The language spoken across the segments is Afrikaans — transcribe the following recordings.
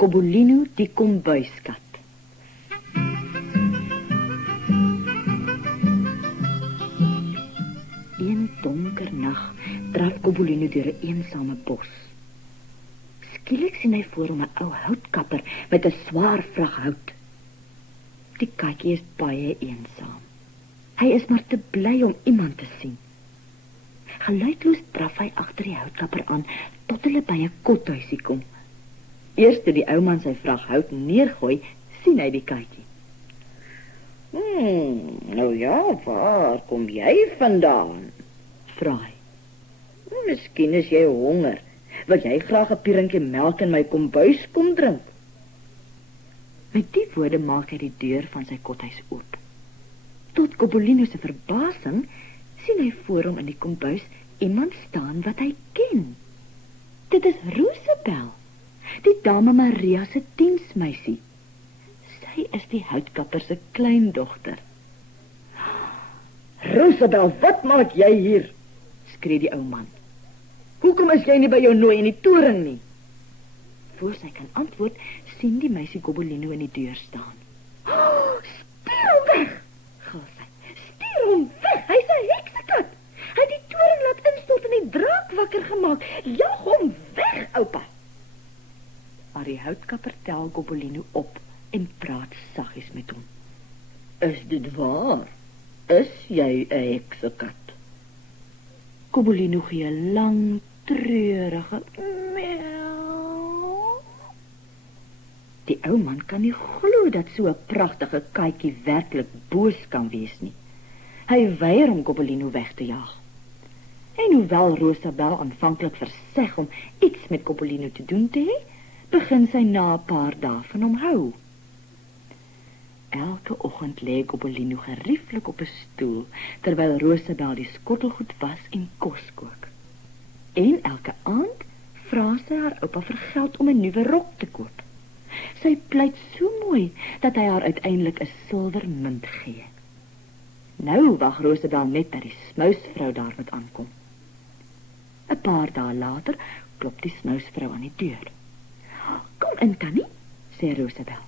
Cobbolino die kombuiskat. Een donker nag draf Cobbolino deur 'n eensame bos. Skielik sien hy voor hom 'n ou houtkapper met 'n swaar vrag hout. Die katjie is baie eensaam. Hy is maar te bly om iemand te sien. Geluidloos draf hy agter die houtkapper aan tot hulle by 'n kothuisie kom. Eers toe die ou man sy vrag hout neergooi, sien hy die katjie. Nou ja, waar kom jy vandaan? Vra hy. Miskien is jy honger. Wil jy graag 'n pierentjie melk in my kombuis kom drink? Met die woorde maak hy die deur van sy kothuis oop. Tot Cobbolino se verbasing sien hy voor hom in die kombuis iemand staan wat hy ken. Dit is Rosabel, die dame Maria se diensmeisie. Sy is die houtkapper se kleindogter. Rosabel, wat maak jy hier? Skree die ou man. Hoekom is jy nie by jou nooi in die toring nie? Voor sy kan antwoord, sien die meisie Cobbolino in die deur staan. Stuur hom weg, gil sy. Stuur hom weg, hy's 'n heksekat. Hy het die toring laat instort en die draak wakker gemaak. Jag hom weg, oupa. Maar die houtkapper tel Cobbolino op en praat saggies met hom. Is dit waar? Is jy 'n heksekat? Cobbolino gee 'n lang, treurige meow. Die ou man kan nie glo dat so 'n pragtige katjie werklik boos kan wees nie. Hy weier om Cobbolino weg te jaag. En hoewel Rosabel aanvanklik verseg om iets met Cobbolino te doen te hê, begin sy na 'n paar dae van hom hou. Elke oggend lê Cobbolino gerieflik op 'n stoel, terwyl Rosabel die skottelgoed was en kos kook. En elke aand vra sy haar oupa vir geld om 'n nuwe rok te koop. Sy pleit so mooi dat hy haar uiteindelik 'n silwermunt gee. Nou wag Rosabel net dat die smousvrou daar moet aankom. 'n Paar dae later klop die smousvrou aan die deur. Kom in, Tannie, sê Rosabel.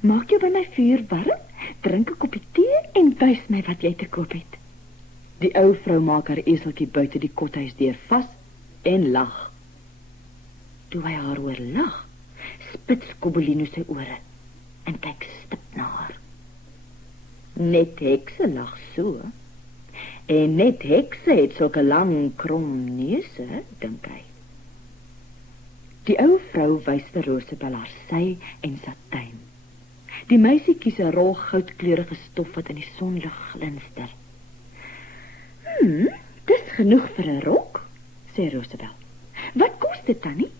Maak jou by my vuur warm, drink 'n koppie tee en wys my wat jy te koop het. Die ou vrou maak haar eseltjie buite die kothuisdeur vas en lag. Toe hy haar hoor lag, spits Cobbolino sy ore en kyk stip na haar. Net hekse lag so, en net hekse het sulke lang krom neuse, dink hy. Die ou vrou wys vir Rosabel haar sy en satijn. Die meisie kies 'n rol goudkleurige stof wat in die sonlig glinster. Dis genoeg vir 'n rok, sê Rosabel. Wat kos dit, Tannie?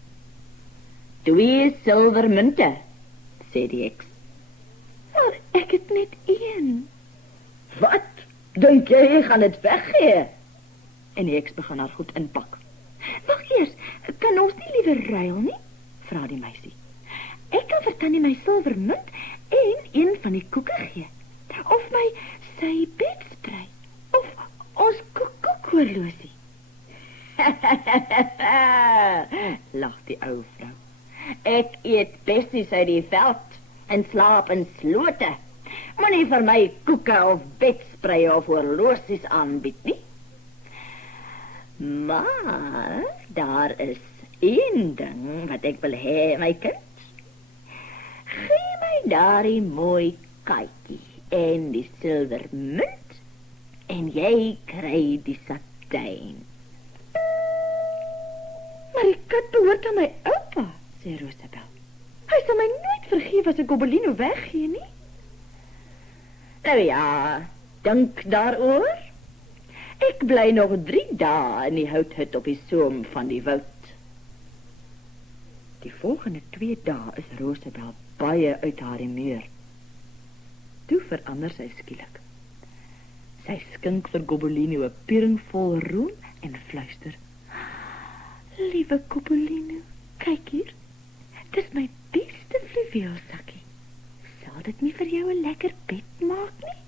2 silwermunte, sê die heks. Maar ek het net 1. Wat? Dink jy gaan dit weggee? En die heks begin haar goed inpak. Wag eers, kan ons nie liewer ruil nie? Vra die meisie. Ek kan vir Tannie my silwermunt en een van die koeke gee. Of my sy bedsprei. Of ons koekhorlosie. Lag die ou vrou. Ek eet bessies uit die veld en slaap in slote. Moenie vir my koeke of bedsprei of horlosies aanbied nie. Maar daar is een ding wat ek wil hê, my kind. Gee my daardie mooi katjie en die silwermunt en jy kry die satijn. Maar die kat behoort aan my oupa, sê Rosabel. Hy sal my nooit vergeef as ek Cobbolino weggee nie. Nou ja, dink daaroor. Ek bly nog 3 dae in die houthut op die soem van die woud. Die volgende 2 dae is Rosabel baie uit haar humeur. Toe verander sy skielik. Sy skink vir Cobbolino 'n piering vol room en fluister. Liewe Cobbolino, kyk hier. Dis my beste fluweelsakkie. Sal dit nie vir jou 'n lekker bed maak nie?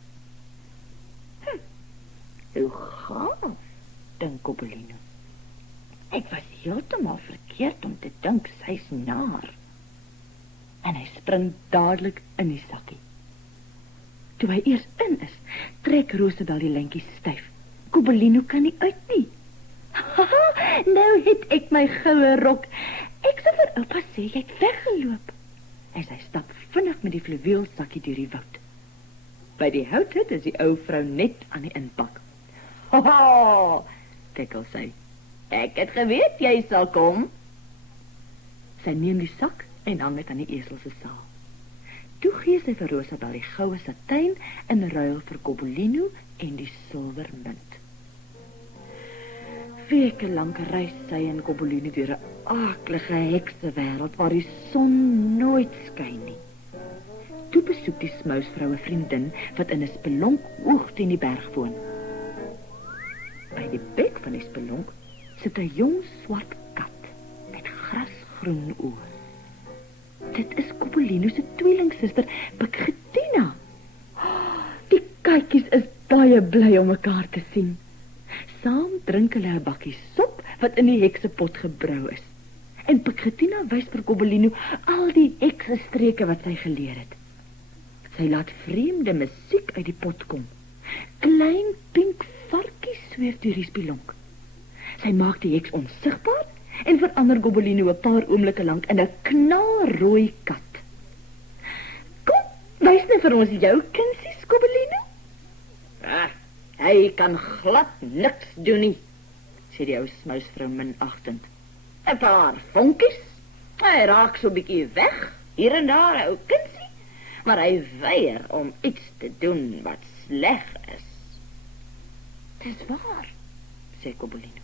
Hoe gaaf, dink Cobbolino. Ek was heeltemal verkeerd om te dink sy's naar. en hy spring dadelik in die sakkie. Toe hy eers in is, trek Rosabel die lintjie styf. Cobellino kan nie uit nie. Haha, nou het ek my goue rok. Ek sou vir oupa sê jy het weggeloop. En sy stap vinnig met die fluweelsakkie deur die woud. By die houthut is die ou vrou net aan die inpak. Haha, tikkel sy. Ek het geweet jy sal kom. Sy neem die sak en hang dit aan die esel se saal. Toe gee sy vir Rosabel die goue satijn in ruil vir Cobellino en die silwer munt. Weke lank reis sy en Cobellino deur 'n aaklige heksewêreld waar die son nooit skyn nie. Toe besoek die smousvrou 'n vriendin wat in 'n spelonk hoog teen die berg woon. By die bek van die spelonk sit 'n jong swart kat met grasgroen oë. Dit is Cobellino se tweelingsuster, Pikketina. Die katjies is baie bly om mekaar te sien. Saam drink hulle 'n bakkie sop wat in die heksepot gebrou is. En Pikketina wys vir Cobellino al die heksestreke wat sy geleer het. Sy laat vreemde musiek uit die pot kom. Klein pink varkies sweef deur die spelonk. Sy maak die heks onsigbaar en verander Cobellino 'n paar oomblikke lank in 'n knalrooi kat. Kom, wys net vir ons jou kindsies, Cobellino. Hy kan glad niks doen nie, sê die ou smousvrou minagtend. 'n Paar vonkies, hy raak so 'n bietjie weg, hier en daar 'n ou kindsie, maar hy weier om iets te doen wat sleg is. Dis waar, sê Cobellino.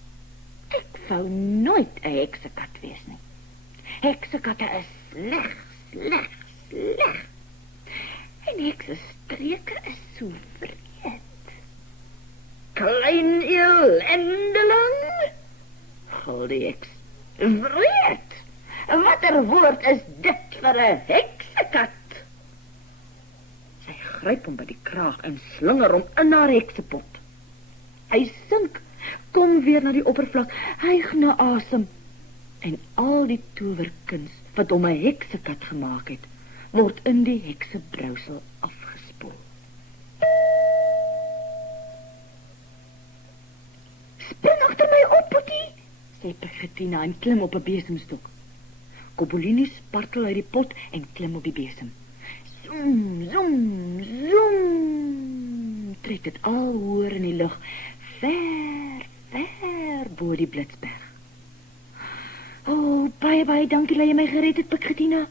Ek wou nooit 'n heksekat wees nie. Heksekatte is sleg, sleg, sleg. En heksestreke is so wreed. Klein elendeling, gil die heks. Wreed! Watter woord is dit vir 'n heksekat? Sy gryp hom by die kraag en slinger hom in haar heksepot. Hy sink, kom weer na die oppervlak, hyg na asem. En al die towerkuns wat hom 'n heksekat gemaak het, word in die heksebrousel afgespoel. Spring agter my op, Pottie, sê Pikketina en klim op 'n besemstok. Cobellino spartel uit die pot en klim op die besem. Zoom, zoom, zoom, trek dit al hoër in die lug, ver, ver bo die blitsberg. Oh, baie, baie dankie dat jy my gered het, Pikketina,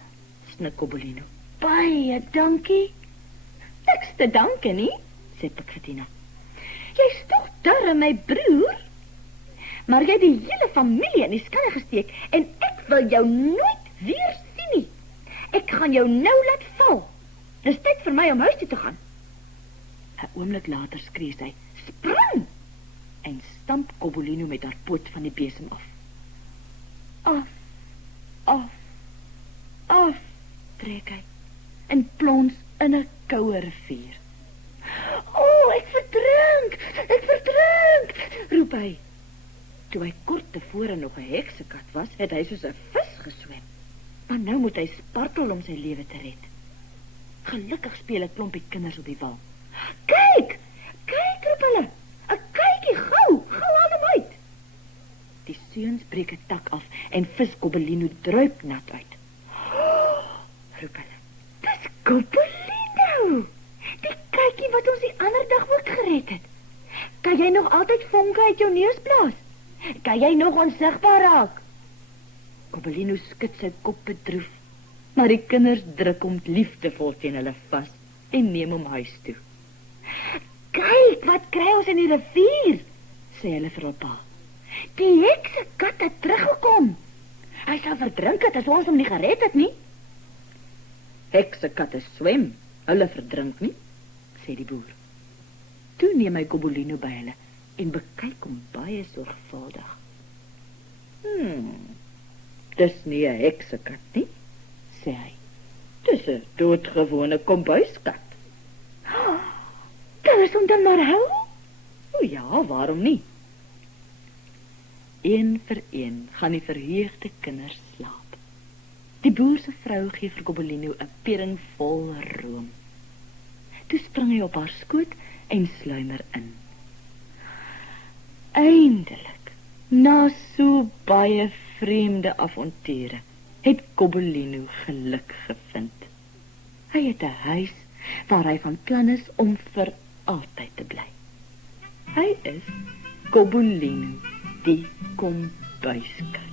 snik Cobellino. Baie dankie. Niks te danke nie, sê Pikketina. Jy's tog darm my broer. Maar jy het die hele familie in die skanne gesteek en ek wil jou nooit weer sien nie. Ek gaan jou nou laat val. Dis tyd vir my om huis toe te gaan. 'n Oomblik later skree sy, spring! En stamp Cobellino met haar poot van die besem af. Af, af, af, trek hy en plons in 'n koue rivier. O, ek verdrink, roep hy. Toe hy kort tevore nog 'n heksekat was, het hy soos 'n vis geswem. Maar nou moet hy spartel om sy lewe te red. Gelukkig speel 'n klompie kinders op die wal. Kyk, roep hulle. 'n Kykie, gou haal hom uit. Die seuns breek 'n tak af en vis Cobellino druipnat uit. Roep hulle. Dis Cobellino, die kykie wat ons die ander dag ook gered het. Kan jy nog altyd vonke uit jou neus blaas? Kan jy nog onsigbaar raak? Cobellino skud sy kop bedroef, maar die kinders druk hom liefdevol teen hulle vas en neem hom huis toe. Kyk, wat kry ons in die rivier, sê hulle vir hul pa. Die heksekat het teruggekom. Hy sou verdrink het as ons hom nie gered het nie. Heksekatte swem, hulle verdrink nie, sê die boer. Toe neem hy Cobellino by hulle en bekyk hom baie sorgvuldig. Dis nie 'n heksekat nie, sê hy. Dis 'n doodgewone kombuiskat. Kan ons hom dan maar hou? O ja, waarom nie? Een vir een gaan die verheugde kinders slaap. Die boer se vrou gee vir Cobbolino 'n pering vol room. Toe spring hy op haar skoot en sluimer in. Eindelik, na so baie vreemde avonture, het Cobbolino geluk gevind. Hy het 'n huis waar hy van plan is om vir altyd te bly. Hy is Cobbolino, die kombuiskat.